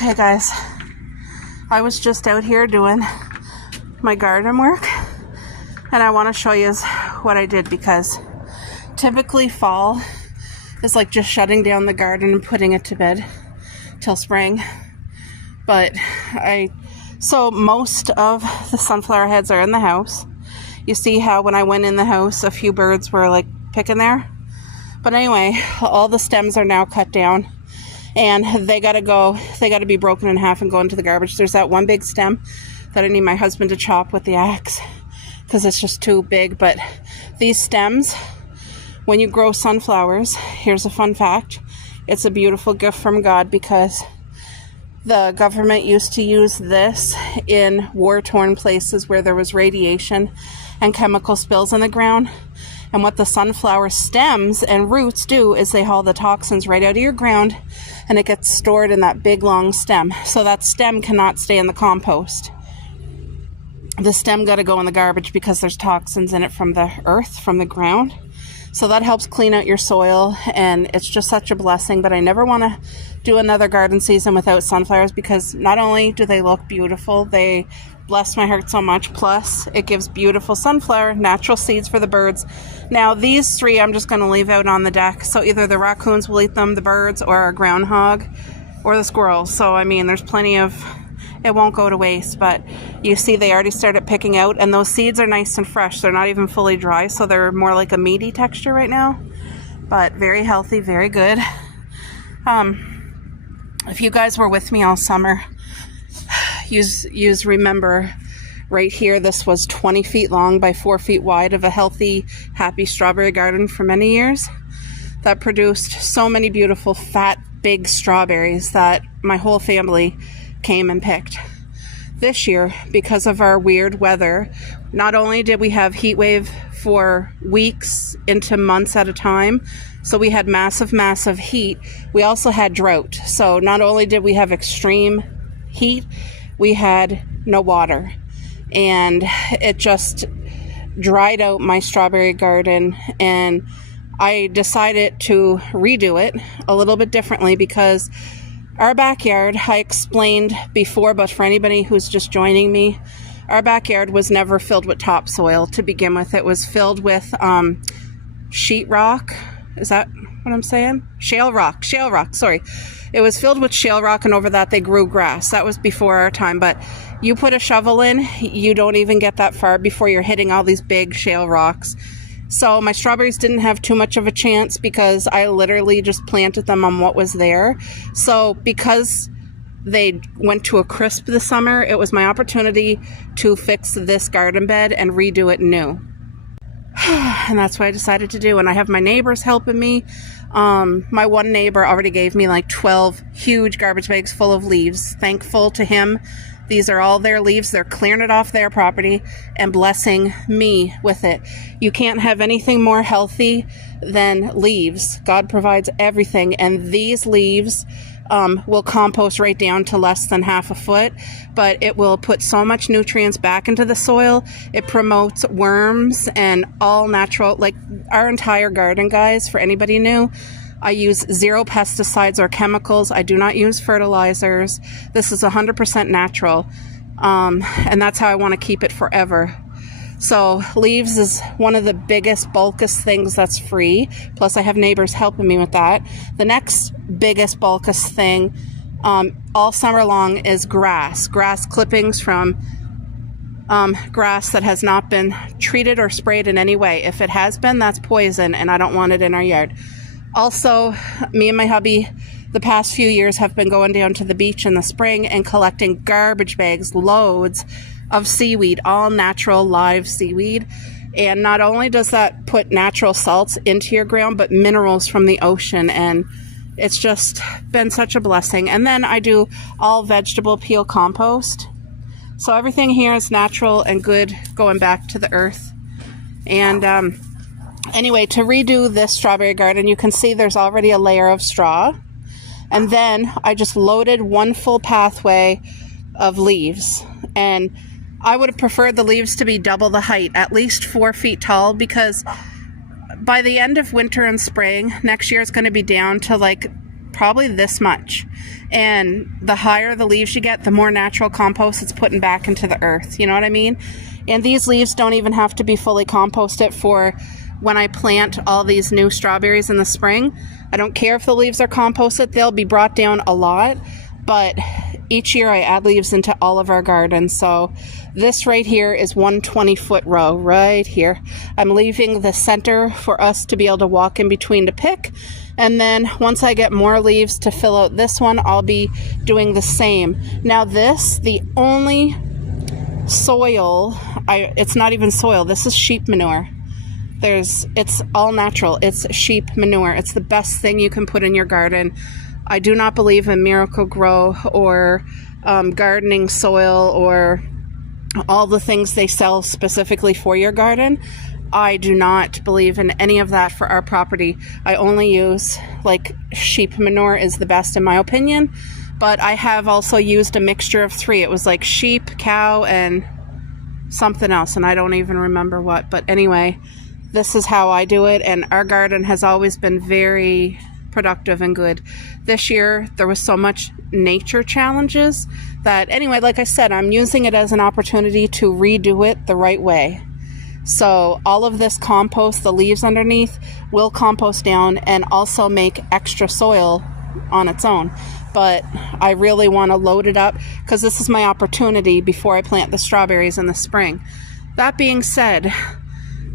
Okay guys, I was just out here doing my garden work and I want to show you what I did, because typically fall is like just shutting down the garden and putting it to bed till spring. But so most of the sunflower heads are in the house. You see how when I went in the house a few birds were like picking there? But anyway, all the stems are now cut down. And they got to be broken in half and go into the garbage. There's that one big stem that I need my husband to chop with the axe because it's just too big. But these stems, when you grow sunflowers, here's a fun fact. It's a beautiful gift from God, because the government used to use this in war-torn places where there was radiation and chemical spills in the ground. And what the sunflower stems and roots do is they haul the toxins right out of your ground, and it gets stored in that big long stem. So that stem cannot stay in the compost. The stem got to go in the garbage because there's toxins in it from the earth, from the ground. So that helps clean out your soil, and it's just such a blessing. But I never want to do another garden season without sunflowers, because not only do they look beautiful, they bless my heart so much, plus it gives beautiful sunflower natural seeds for the birds. Now these three I'm just going to leave out on the deck, so either the raccoons will eat them, the birds, or a groundhog, or the squirrels. So I mean, there's plenty of, it won't go to waste. But you see they already started picking out, and those seeds are nice and fresh. They're not even fully dry, so they're more like a meaty texture right now, but very healthy, very good. If you guys were with me all summer, you remember right here, this was 20 feet long by 4 feet wide of a healthy, happy strawberry garden for many years that produced so many beautiful, fat, big strawberries that my whole family came and picked. This year, because of our weird weather, not only did we have heat wave for weeks into months at a time, so we had massive heat, we also had drought. So not only did we have extreme heat, we had no water, and it just dried out my strawberry garden. And I decided to redo it a little bit differently, because our backyard, I explained before, but for anybody who's just joining me, our backyard was never filled with topsoil to begin with. It was filled with sheetrock. Is that what I'm saying? Shale rock, sorry. It was filled with shale rock, and over that they grew grass. That was before our time, but you put a shovel in, you don't even get that far before you're hitting all these big shale rocks. So my strawberries didn't have too much of a chance, because I literally just planted them on what was there. So because they went to a crisp this summer, it was my opportunity to fix this garden bed and redo it new. And that's what I decided to do. And I have my neighbors helping me. My one neighbor already gave me like 12 huge garbage bags full of leaves. Thankful to him. These are all their leaves. They're clearing it off their property and blessing me with it. You can't have anything more healthy than leaves. God provides everything. And these leaves will compost right down to less than half a foot, but it will put so much nutrients back into the soil. It promotes worms and all natural, like our entire garden, guys, for anybody new, I use 0 pesticides or chemicals. I do not use fertilizers. This is 100% natural, and that's how I want to keep it forever. So leaves is one of the biggest, bulkest things that's free. Plus I have neighbors helping me with that. The next biggest, bulkest thing all summer long is grass clippings from grass that has not been treated or sprayed in any way. If it has been, that's poison, and I don't want it in our yard. Also, me and my hubby the past few years have been going down to the beach in the spring and collecting garbage bags, loads of seaweed, all natural live seaweed. And not only does that put natural salts into your ground, but minerals from the ocean, and it's just been such a blessing. And then I do all vegetable peel compost, so everything here is natural and good, going back to the earth. And anyway, to redo this strawberry garden, you can see there's already a layer of straw, and then I just loaded one full pathway of leaves. And I would have preferred the leaves to be double the height, at least 4 feet tall, because by the end of winter and spring, next year it's going to be down to like probably this much. And the higher the leaves you get, the more natural compost it's putting back into the earth. You know what I mean? And these leaves don't even have to be fully composted for when I plant all these new strawberries in the spring. I don't care if the leaves are composted. They'll be brought down a lot. But each year I add leaves into all of our gardens. So this right here is 120-foot row right here. I'm leaving the center for us to be able to walk in between to pick. And then once I get more leaves to fill out this one, I'll be doing the same. Now this, the only soil, it's not even soil, this is sheep manure. It's all natural. It's sheep manure. It's the best thing you can put in your garden. I do not believe in Miracle-Gro or gardening soil or all the things they sell specifically for your garden. I do not believe in any of that for our property. I only use, like, sheep manure is the best in my opinion, but I have also used a mixture of 3. It was like sheep, cow, and something else, and I don't even remember what. But anyway, this is how I do it, and our garden has always been very productive and good. This year there was so much nature challenges that, anyway, like I said, I'm using it as an opportunity to redo it the right way. So all of this compost, the leaves underneath, will compost down and also make extra soil on its own. But I really want to load it up because this is my opportunity before I plant the strawberries in the spring. That being said,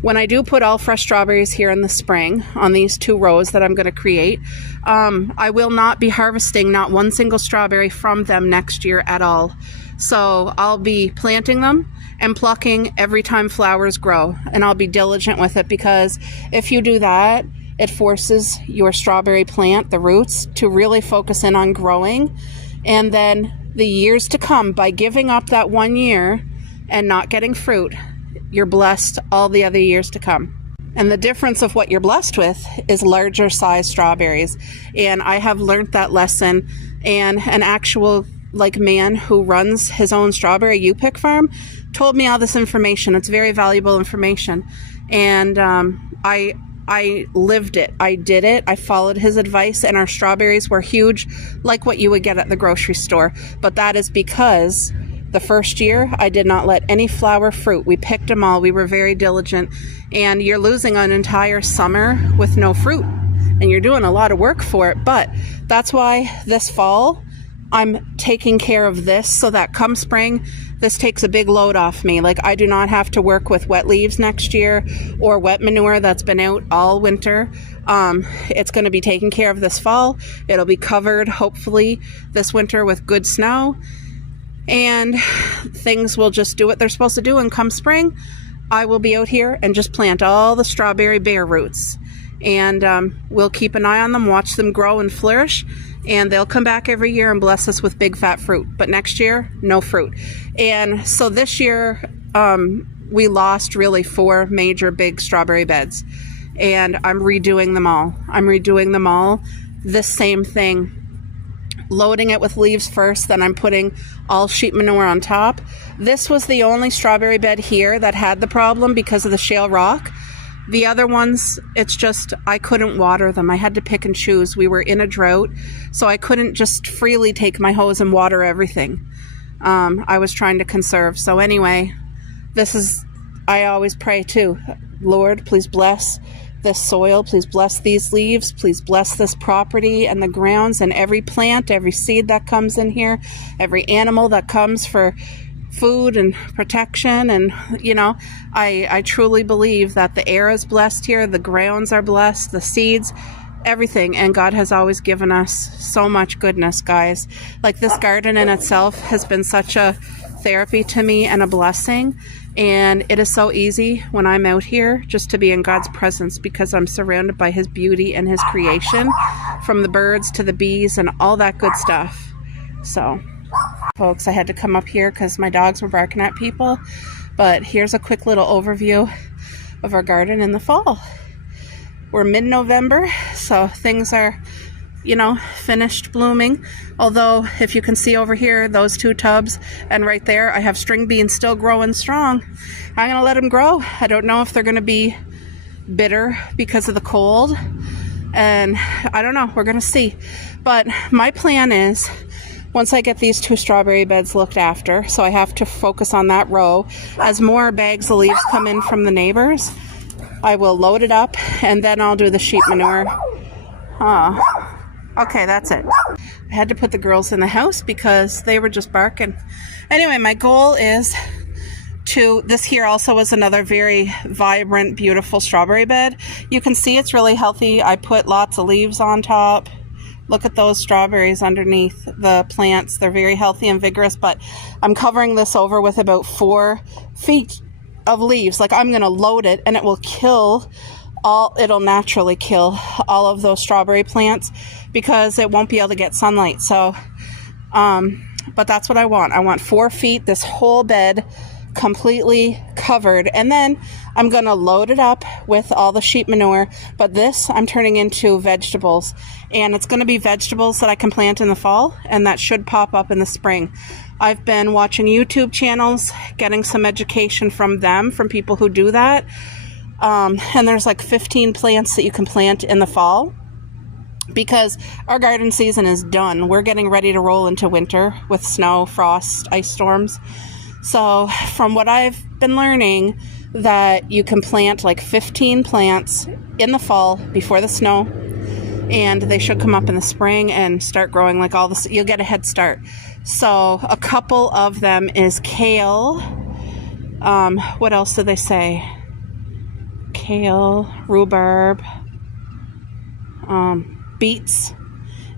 when I do put all fresh strawberries here in the spring on these 2 rows that I'm going to create, I will not be harvesting not one single strawberry from them next year at all. So I'll be planting them and plucking every time flowers grow, and I'll be diligent with it, because if you do that, it forces your strawberry plant, the roots, to really focus in on growing. And then the years to come, by giving up that 1 year and not getting fruit, you're blessed all the other years to come. And the difference of what you're blessed with is larger size strawberries. And I have learned that lesson, and an actual man who runs his own strawberry U-Pick farm told me all this information. It's very valuable information. And I lived it. I did it. I followed his advice, and our strawberries were huge, like what you would get at the grocery store. But that is because the first year, I did not let any flower fruit. We picked them all. We were very diligent. And you're losing an entire summer with no fruit. And you're doing a lot of work for it. But that's why this fall, I'm taking care of this so that come spring, this takes a big load off me. Like, I do not have to work with wet leaves next year or wet manure that's been out all winter. It's going to be taken care of this fall. It'll be covered, hopefully, this winter with good snow. And things will just do what they're supposed to do, and come spring, I will be out here and just plant all the strawberry bare roots. And we'll keep an eye on them, watch them grow and flourish, and they'll come back every year and bless us with big fat fruit. But next year, no fruit. And so this year, we lost really 4 major big strawberry beds, and I'm redoing them all. This same thing. Loading it with leaves first, then I'm putting all sheep manure on top. This was the only strawberry bed here that had the problem because of the shale rock. The other ones, it's just, I couldn't water them. I had to pick and choose. We were in a drought, so I couldn't just freely take my hose and water everything. I was trying to conserve. So anyway, I always pray too. Lord, please bless this soil, please bless these leaves, please bless this property and the grounds and every plant, every seed that comes in here, every animal that comes for food and protection. And I truly believe that the air is blessed here, the grounds are blessed, the seeds, everything. And God has always given us so much goodness, guys. Like, this garden in itself has been such a therapy to me and a blessing. And it is so easy when I'm out here just to be in God's presence, because I'm surrounded by his beauty and his creation, from the birds to the bees and all that good stuff. So, folks, I had to come up here because my dogs were barking at people. But here's a quick little overview of our garden in the fall. We're mid-November, so things are, finished blooming. Although, if you can see over here, those 2 tubs, and right there, I have string beans still growing strong. I'm going to let them grow. I don't know if they're going to be bitter because of the cold, and I don't know. We're going to see. But my plan is, once I get these 2 strawberry beds looked after, so I have to focus on that row, as more bags of leaves come in from the neighbors, I will load it up, and then I'll do the sheep manure. Okay, that's it. I had to put the girls in the house because they were just barking. Anyway, my goal is this here also is another very vibrant, beautiful strawberry bed. You can see it's really healthy. I put lots of leaves on top. Look at those strawberries underneath the plants. They're very healthy and vigorous, but I'm covering this over with about 4 feet of leaves. Like, I'm going to load it, and it will it'll naturally kill all of those strawberry plants because it won't be able to get sunlight. So, but that's what I want. I want 4 feet, this whole bed completely covered, and then I'm going to load it up with all the sheep manure, but this I'm turning into vegetables, and it's going to be vegetables that I can plant in the fall, and that should pop up in the spring. I've been watching YouTube channels, getting some education from them, from people who do that, and there's like 15 plants that you can plant in the fall, because our garden season is done. We're getting ready to roll into winter with snow, frost, ice storms. So from what I've been learning, that you can plant like 15 plants in the fall before the snow, and they should come up in the spring and start growing like all this. You'll get a head start. So a couple of them is kale. What else did they say? Kale, rhubarb, beets.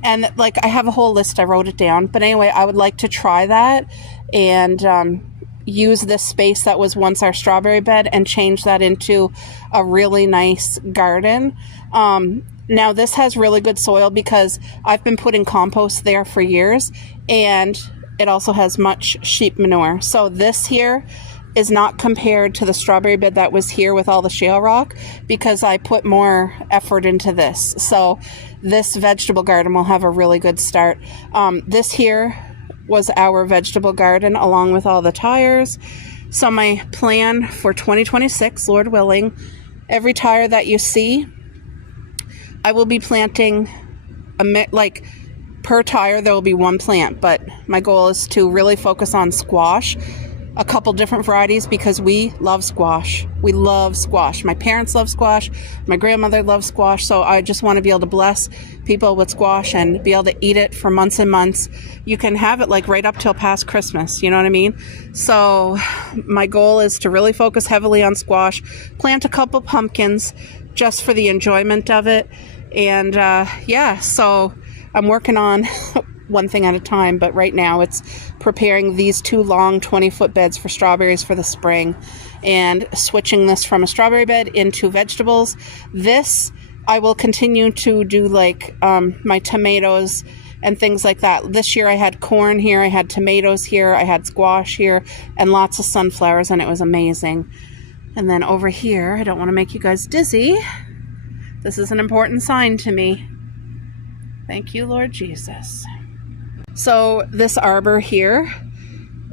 And like, I have a whole list. I wrote it down. But anyway, I would like to try that and use this space that was once our strawberry bed and change that into a really nice garden. Now this has really good soil because I've been putting compost there for years, and it also has much sheep manure. So this here is not compared to the strawberry bed that was here with all the shale rock, because I put more effort into this. So this vegetable garden will have a really good start. This here was our vegetable garden along with all the tires. So my plan for 2026, Lord willing, every tire that you see, I will be planting like per tire there will be 1 plant, but my goal is to really focus on squash, a couple different varieties, because we love squash. We love squash. My parents love squash. My grandmother loves squash. So I just want to be able to bless people with squash and be able to eat it for months and months. You can have it like right up till past Christmas. You know what I mean? So my goal is to really focus heavily on squash, plant a couple pumpkins just for the enjoyment of it. And yeah, so I'm working on one thing at a time, but right now it's preparing these 2 long 20-foot beds for strawberries for the spring and switching this from a strawberry bed into vegetables. This I will continue to do like my tomatoes and things like that. This year I had corn here, I had tomatoes here, I had squash here, and lots of sunflowers, and it was amazing. And then over here, I don't want to make you guys dizzy. This is an important sign to me. Thank you, Lord Jesus. So this arbor here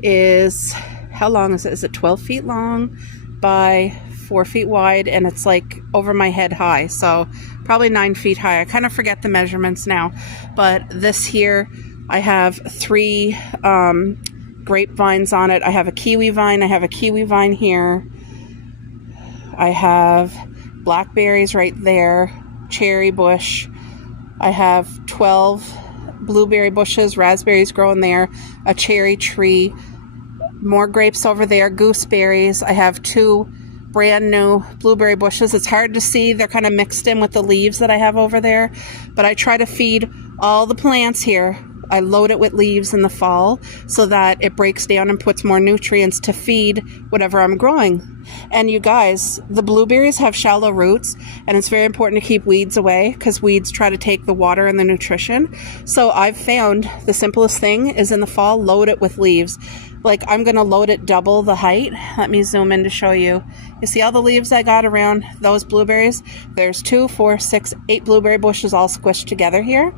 is, how long is it? Is it 12 feet long by 4 feet wide? And it's like over my head high. So probably 9 feet high. I kind of forget the measurements now. But this here, I have 3 grapevines on it. I have a kiwi vine. I have a kiwi vine here. I have blackberries right there. Cherry bush. I have 12 blueberry bushes, raspberries growing there, a cherry tree, more grapes over there, gooseberries. I have 2 brand new blueberry bushes. It's hard to see. They're kind of mixed in with the leaves that I have over there, but I try to feed all the plants here. I load it with leaves in the fall so that it breaks down and puts more nutrients to feed whatever I'm growing. And you guys, the blueberries have shallow roots, and it's very important to keep weeds away because weeds try to take the water and the nutrition. So I've found the simplest thing is in the fall, load it with leaves. Like I'm going to load it double the height. Let me zoom in to show you. You see all the leaves I got around those blueberries? There's 2, 4, 6, 8 blueberry bushes all squished together here.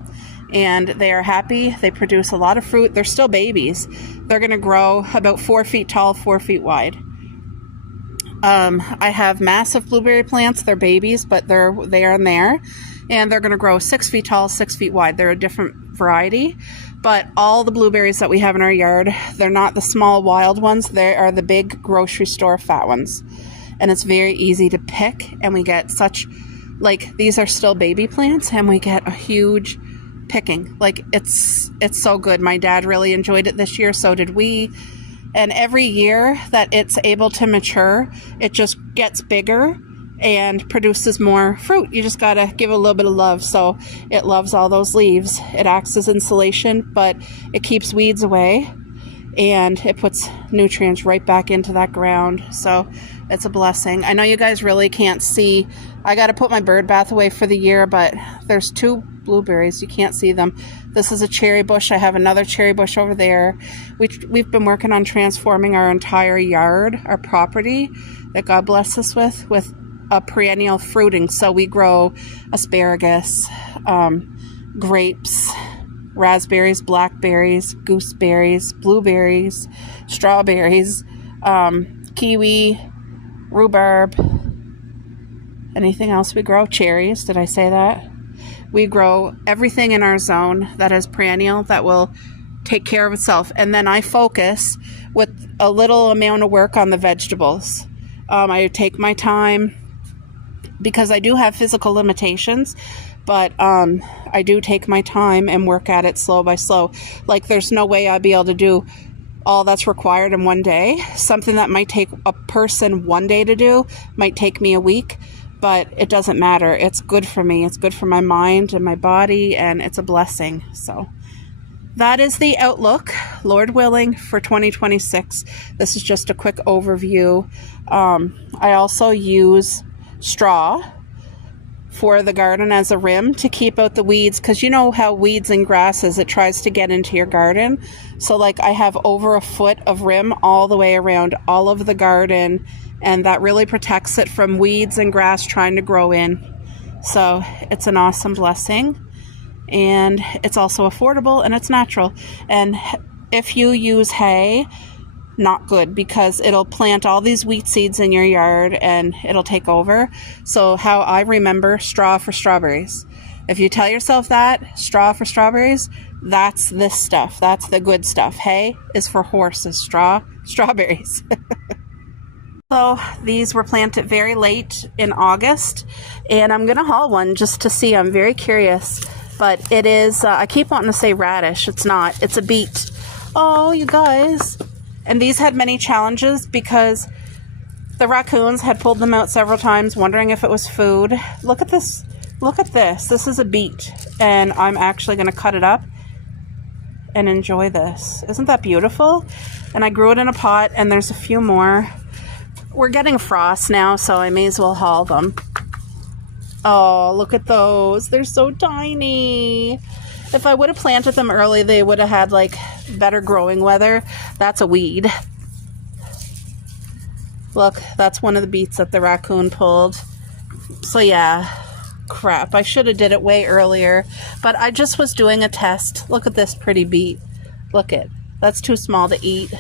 And they are happy. They produce a lot of fruit. They're still babies. They're going to grow about 4 feet tall, 4 feet wide. I have massive blueberry plants. They're babies, but they are in there. And they're going to grow 6 feet tall, 6 feet wide. They're a different variety. But all the blueberries that we have in our yard, they're not the small wild ones. They are the big grocery store fat ones. And it's very easy to pick. And we get such, like, these are still baby plants, and we get a huge picking. Like, it's so good. My dad really enjoyed it this year. So did we. And every year that it's able to mature, it just gets bigger and produces more fruit. You just gotta give it a little bit of love. So it loves all those leaves. It acts as insulation, but it keeps weeds away, and it puts nutrients right back into that ground. So it's a blessing. I know you guys really can't see. I got to put my bird bath away for the year, but there's 2 blueberries. You can't see them. This is a cherry bush. I have another cherry bush over there. We've been working on transforming our entire yard, our property that God blessed us with a perennial fruiting. So we grow asparagus, grapes, raspberries, blackberries, gooseberries, blueberries, strawberries, kiwi, rhubarb. Anything else we grow? Cherries. Did I say that? We grow everything in our zone that is perennial that will take care of itself. And then I focus with a little amount of work on the vegetables. I take my time because I do have physical limitations, but I do take my time and work at it slow by slow. Like, there's no way I'd be able to do all that's required in one day. Something that might take a person one day to do might take me a week, but it doesn't matter. It's good for me. It's good for my mind and my body, and it's a blessing. So that is the outlook, Lord willing, for 2026. This is just a quick overview. I also use straw for the garden as a rim to keep out the weeds, because you know how weeds and grasses, it tries to get into your garden. So like, I have over a foot of rim all the way around all of the garden, and that really protects it from weeds and grass trying to grow in. So it's an awesome blessing, and it's also affordable, and it's natural. And if you use hay, not good, because it'll plant all these wheat seeds in your yard and it'll take over. So how I remember straw for strawberries. If you tell yourself that, straw for strawberries, that's this stuff. That's the good stuff. Hay is for horses. Strawberries. So these were planted very late in August, and I'm going to haul one just to see. I'm very curious, but it is, I keep wanting to say radish. It's not. It's a beet. Oh, you guys. And these had many challenges because the raccoons had pulled them out several times, wondering if it was food. Look at this. Look at this. This is a beet, and I'm actually going to cut it up and enjoy this. Isn't that beautiful? And I grew it in a pot, and there's a few more. We're getting frost now, so I may as well haul them. Oh, look at those. They're so tiny. If I would have planted them early, they would have had like better growing weather. That's a weed. Look, that's one of the beets that the raccoon pulled. So yeah, crap. I should have did it way earlier, but I just was doing a test. Look at this pretty beet. Look it. That's too small to eat.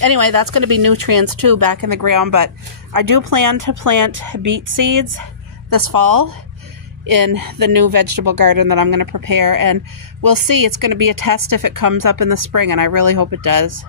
Anyway, that's going to be nutrients too back in the ground, but I do plan to plant beet seeds this fall in the new vegetable garden that I'm going to prepare, and we'll see. It's going to be a test if it comes up in the spring, and I really hope it does.